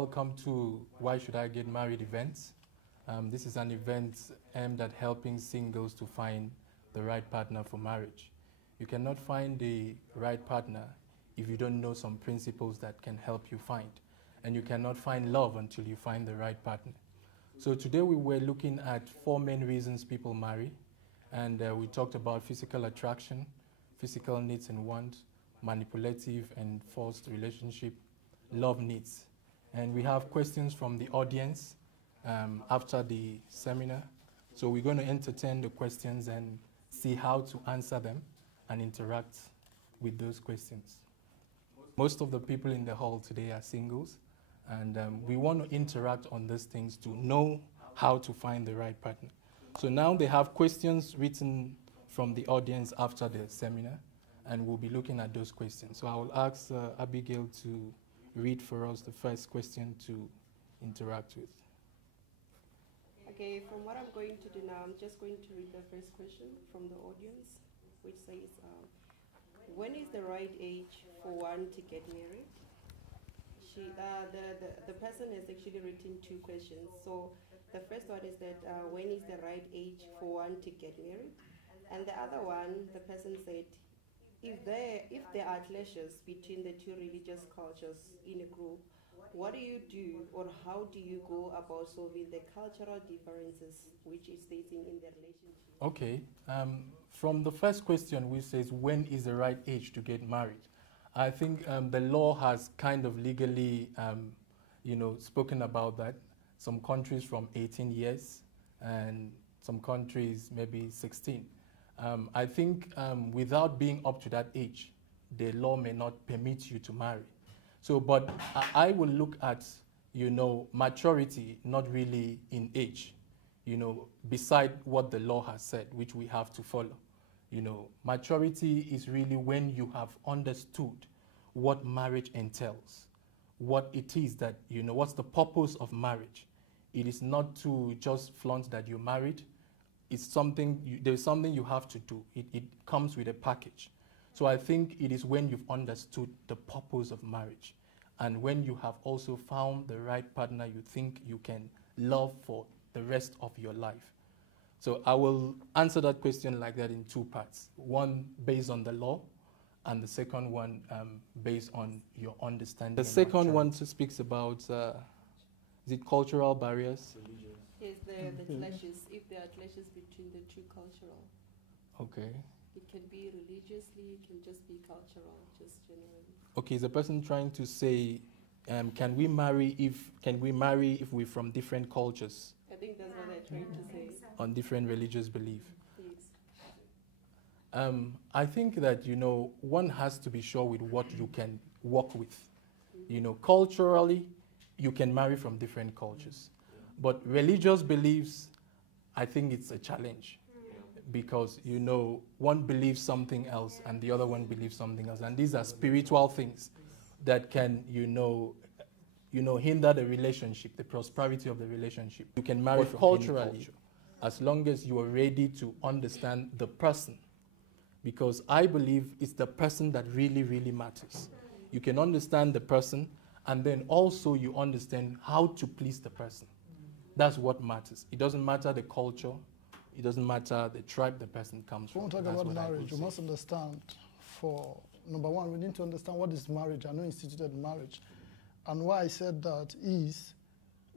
welcome to Why Should I Get Married event. This is an event aimed at helping singles to find the right partner for marriage. You cannot find the right partner if you don't know some principles that can help you find. And you cannot find love until you find the right partner. So today we were looking at 4 main reasons people marry. And we talked about physical attraction, physical needs and wants, manipulative and forced relationship, love needs. And we have questions from the audience after the seminar. So we're going to entertain the questions and see how to answer them and interact with those questions. Most of the people in the hall today are singles, and we want to interact on these things to know how to find the right partner. So now they have questions written from the audience after the seminar, and we'll be looking at those questions. So I will ask Abigail to read for us the first question to interact with. Okay, from what I'm going to do now, I'm just going to read the first question from the audience, which says, when is the right age for one to get married? The person has actually written 2 questions. So the first one is that when is the right age for one to get married? And the other one, the person said, if there are clashes between the 2 religious cultures in a group, what do you do, or how do you go about solving the cultural differences which is facing in the relationship? Okay. From the first question, which says, when is the right age to get married? I think the law has kind of legally, spoken about that. Some countries from 18 years and some countries maybe 16. I think without being up to that age, the law may not permit you to marry. So, but I will look at, maturity, not really in age, beside what the law has said, which we have to follow. Maturity is really when you have understood what marriage entails, what it is that, what's the purpose of marriage. It is not to just flaunt that you're married. It's something, there's something you have to do. It comes with a package. So I think it is when you've understood the purpose of marriage and when you have also found the right partner you think you can love for the rest of your life. So I will answer that question like that in 2 parts. One based on the law, and the second one based on your understanding. The second one speaks about, is it cultural barriers? Yes, the clashes, if there are clashes between the 2 cultural. Okay. It can be religiously, it can just be cultural, just generally. Okay, is the person trying to say, can we marry if we're from different cultures? I think that's what they're trying to say. On different religious belief. Yes. I think that, one has to be sure with what you can work with. Culturally, you can marry from different cultures. But religious beliefs, I think it's a challenge. Because, one believes something else and the other one believes something else. And these are spiritual things that can, hinder the relationship, the prosperity of the relationship. You can marry from culturally, any culture, as long as you are ready to understand the person. Because I believe it's the person that really, really matters. You can understand the person, and then also you understand how to please the person. That's what matters. It doesn't matter the culture. It doesn't matter the tribe the person comes from. When we talk about marriage, we must understand, for number one, we need to understand what is marriage and who instituted marriage. And why I said that is,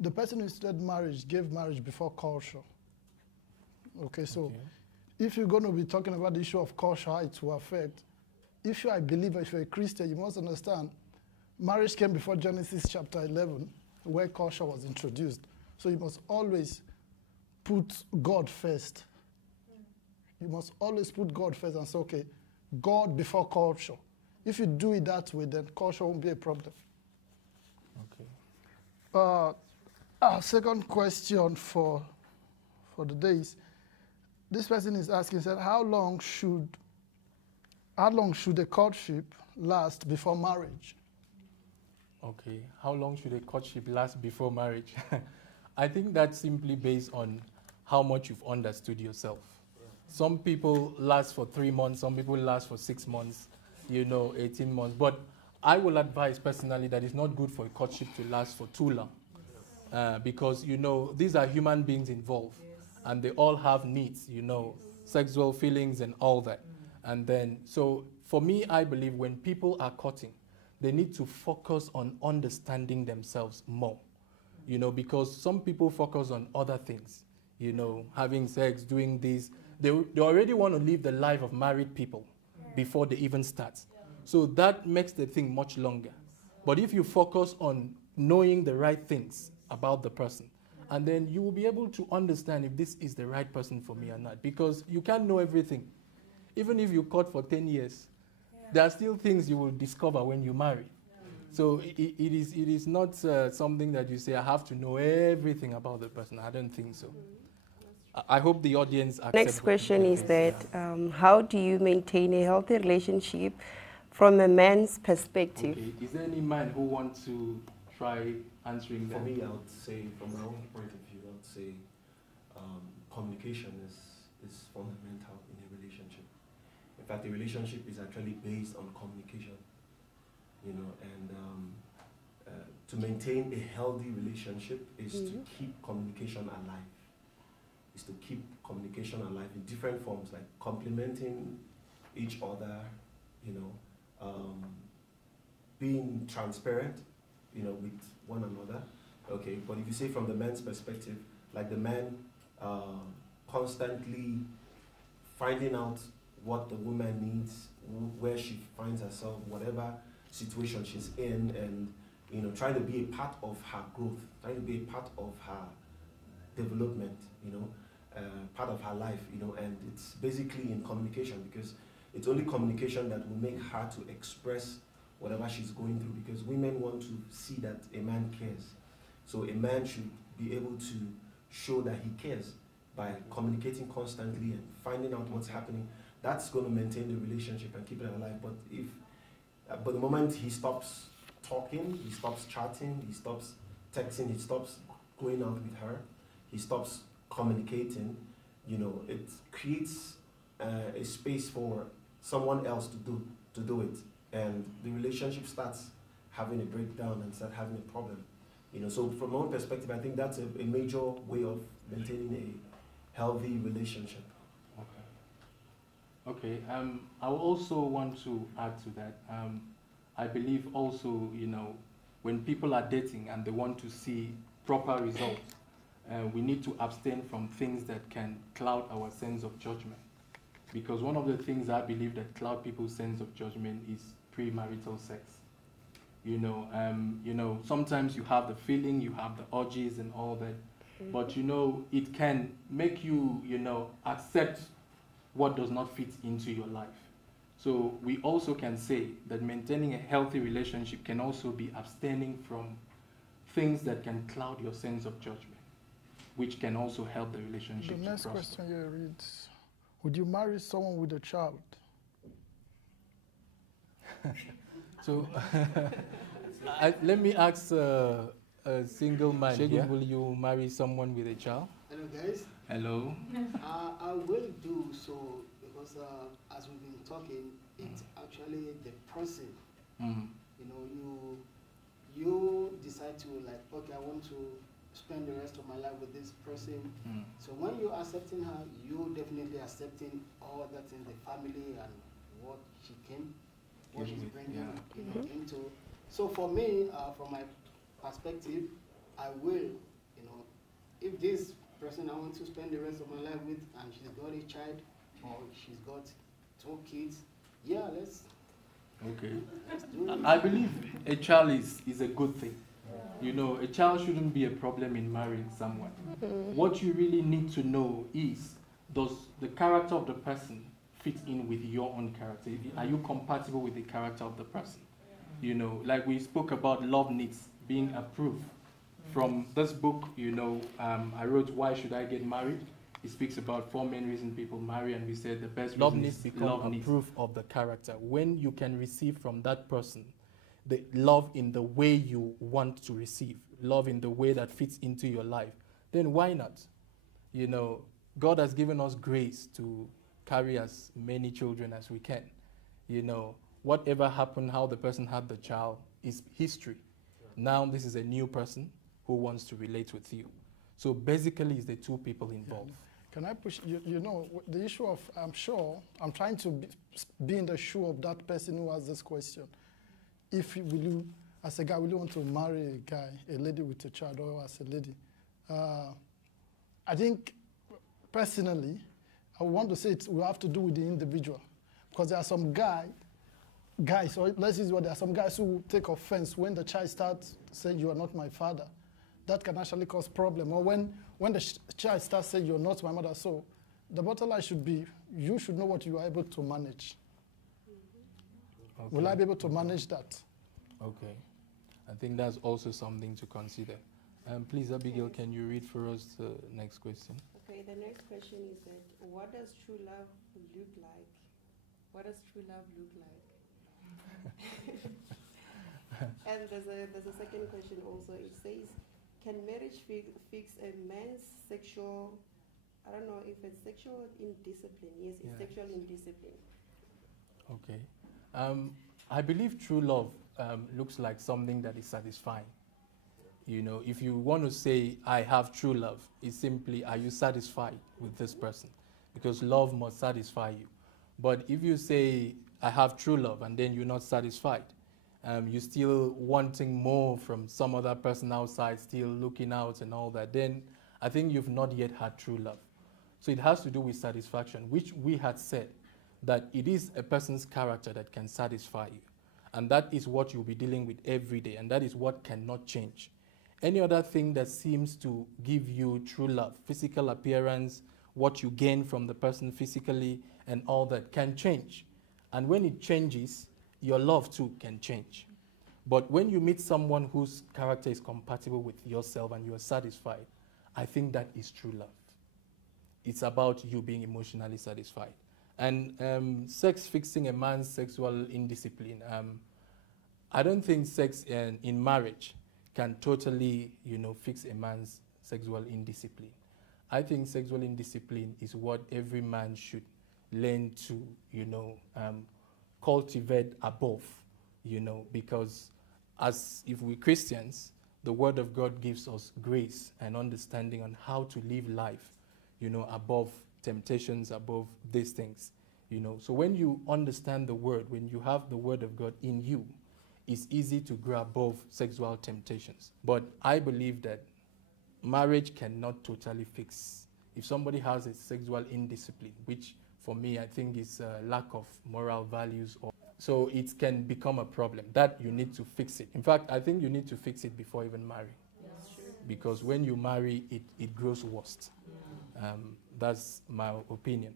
the person who instituted marriage gave marriage before culture. Okay, so if you're going to be talking about the issue of culture, how it will affect, if you're a believer, if you're a Christian, you must understand, marriage came before Genesis chapter 11, where culture was introduced. So you must always put God first. You must always put God first and say, okay, God before culture. If you do it that way, then culture won't be a problem. Okay. Our second question for the day is, this person is asking, said, how long should a courtship last before marriage? Okay, how long should a courtship last before marriage? I think that's simply based on how much you've understood yourself. Some people last for 3 months, some people last for 6 months, 18 months. But I will advise personally that it's not good for a courtship to last for too long. Because, you know, these are human beings involved. And they all have needs, you know, sexual feelings and all that. And then, so for me, I believe when people are courting, they need to focus on understanding themselves more. You know, because some people focus on other things, you know, having sex, doing this. They already want to live the life of married people before they even start. So that makes the thing much longer. But if you focus on knowing the right things about the person, and then you will be able to understand if this is the right person for me or not. Because you can't know everything. Even if you court for 10 years, there are still things you will discover when you marry. So it is not something that you say, I have to know everything about the person. I don't think so. I hope the audience accepts. Next question is that how do you maintain a healthy relationship from a man's perspective? Okay. Is there any man who wants to try answering that? For me, I would say, from my own point of view, I would say communication is fundamental in a relationship. In fact, a relationship is actually based on communication. You know, and to maintain a healthy relationship is to keep communication alive. Is to keep communication alive in different forms, like complimenting each other, you know, being transparent, you know, with one another. Okay, but if you say from the man's perspective, like the man constantly finding out what the woman needs, where she finds herself, whatever situation she's in, and, you know, trying to be a part of her growth, trying to be a part of her development, you know, part of her life, you know, and it's basically in communication, because it's only communication that will make her to express whatever she's going through, because women want to see that a man cares. So a man should be able to show that he cares by communicating constantly and finding out what's happening. That's going to maintain the relationship and keep it alive. But if, but the moment he stops talking, he stops chatting, he stops texting, he stops going out with her, he stops communicating, you know, it creates a space for someone else to do it, and the relationship starts having a breakdown and start having a problem, you know. So from my own perspective, I think that's a major way of maintaining a healthy relationship. Okay. I also want to add to that. I believe also, you know, when people are dating and they want to see proper results, we need to abstain from things that can cloud our sense of judgment. Because one of the things I believe that cloud people's sense of judgment is premarital sex. You know, sometimes you have the feeling, you have the urges and all that, but, you know, it can make you, you know, accept what does not fit into your life. So we also can say that maintaining a healthy relationship can also be abstaining from things that can cloud your sense of judgment, which can also help the relationship. The next question here reads, would you marry someone with a child? So let me ask a single man here. Will you marry someone with a child? Hello, guys. Hello. I will do so because as we've been talking, it's actually the person. You know, you decide to, like, okay, I want to spend the rest of my life with this person. So when you're accepting her, you definitely accepting all that's in the family and what she came, what she's bringing you know, into. So for me, from my perspective, I will, you know, if this person I want to spend the rest of my life with and she's got a child or she's got 2 kids, yeah, let's do it. I believe a child is a good thing. You know, a child shouldn't be a problem in marrying someone. What you really need to know is, does the character of the person fit in with your own character? Are you compatible with the character of the person? You know, like we spoke about love needs being approved. From this book, you know, I wrote, Why Should I Get Married? It speaks about 4 main reasons people marry, and we said the best love reason needs is become love a needs. proof of the character. When you can receive from that person the love in the way you want to receive, love in the way that fits into your life, then why not? You know, God has given us grace to carry as many children as we can. You know, whatever happened, how the person had the child, is history. Now this is a new person who wants to relate with you. So basically, it's the two people involved. Can I push, you know, the issue of, I'm trying to be in the shoe of that person who has this question. If you, will you, as a guy, will you want to marry a guy, a lady with a child, or as a lady? I think, personally, I want to say it will have to do with the individual. Because there are some guys, or let's use what, there are some guys who take offense when the child starts saying, you are not my father. That can actually cause problem. Or when the child starts saying, you're not my mother. So the bottom line should be, you should know what you are able to manage. Okay. Will I be able to manage that? Okay. I think that's also something to consider. Please, Abigail, can you read for us the next question? Okay, the next question is that, what does true love look like? What does true love look like? And there's a second question also. It says, can marriage fix a man's sexual, I don't know if it's sexual indiscipline. Yes, it's sexual indiscipline. Okay. I believe true love looks like something that is satisfying. You know, if you want to say, I have true love, it's simply, are you satisfied with this person? Because love must satisfy you. But if you say, I have true love, and then you're not satisfied, you're still wanting more from some other person outside, still looking out and all that, then I think you've not yet had true love. So it has to do with satisfaction, which we had said that it is a person's character that can satisfy you. And that is what you'll be dealing with every day, and that is what cannot change. Any other thing that seems to give you true love, physical appearance, what you gain from the person physically, and all that can change. And when it changes, your love too can change. But when you meet someone whose character is compatible with yourself and you are satisfied, I think that is true love. It's about you being emotionally satisfied. And sex fixing a man's sexual indiscipline, I don't think sex in marriage can totally, fix a man's sexual indiscipline. I think sexual indiscipline is what every man should learn to, cultivate above, because if we're Christians, the Word of God gives us grace and understanding on how to live life, above temptations, above these things, So when you understand the Word, when you have the Word of God in you, it's easy to grow above sexual temptations. But I believe that marriage cannot totally fix. If somebody has a sexual indiscipline, which for me I think is a lack of moral values, so it can become a problem that you need to fix it. In fact, I think you need to fix it before even marrying. Yes. Because when you marry, it grows worse. That's my opinion.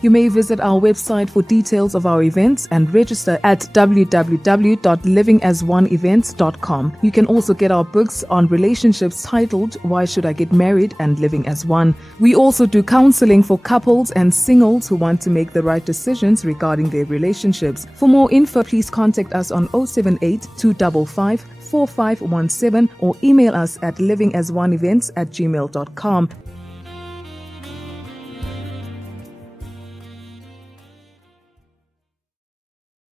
You may visit our website for details of our events and register at www.livingasoneevents.com. You can also get our books on relationships titled Why Should I Get Married and Living as One. We also do counseling for couples and singles who want to make the right decisions regarding their relationships. For more info, please contact us on 078 255 4517 or email us at livingasoneevents@gmail.com.